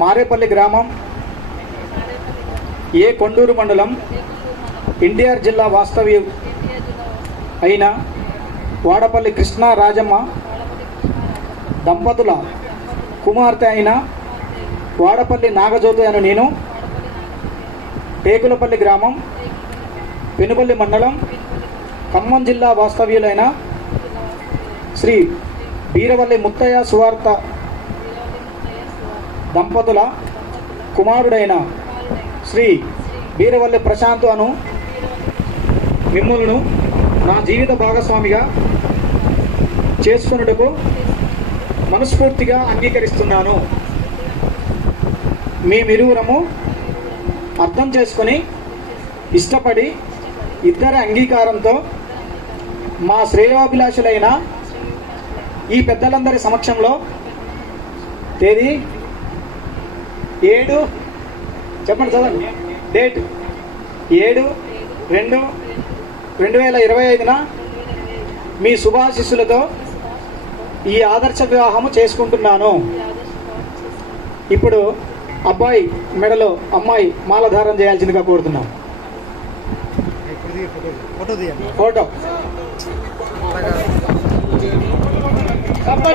మారేపల్లి గ్రామం ఏ కొండూరు మండలం ఎన్టీఆర్ జిల్లా వాస్తవ్యం అయిన వాడపల్లి కృష్ణా రాజమ్మ దంపతుల కుమార్తె అయిన వాడపల్లి నాగజ్యోతి అను నేను టేకులపల్లి గ్రామం పెనుపల్లి మండలం ఖమ్మం జిల్లా వాస్తవ్యులైన శ్రీ బీరవల్లి ముత్తయ్య సువార్త దంపతుల కుమారుడైన శ్రీ బీరవల్లి ప్రశాంత్ అను మిమ్మలను నా జీవిత భాగస్వామిగా చేసుకున్నటకు మనస్ఫూర్తిగా అంగీకరిస్తున్నాను. మేమిరువురము అర్థం చేసుకొని ఇష్టపడి ఇద్దరి అంగీకారంతో మా శ్రేయోభిలాషులైన ఈ పెద్దలందరి సమక్షంలో తేదీ ఏడు? చెప్పండి చదవండి. డేట్? ఏడు? రెండు? రెండు వేల ఇరవై ఐదున? మీ శుభాశిస్సులతో ఈ ఆదర్శ వివాహము చేసుకుంటున్నాను. ఇప్పుడు అబ్బాయి మెడలో అమ్మాయి మాలధారం చేయాల్సిందిగా కోరుతున్నాం. ఫోటో.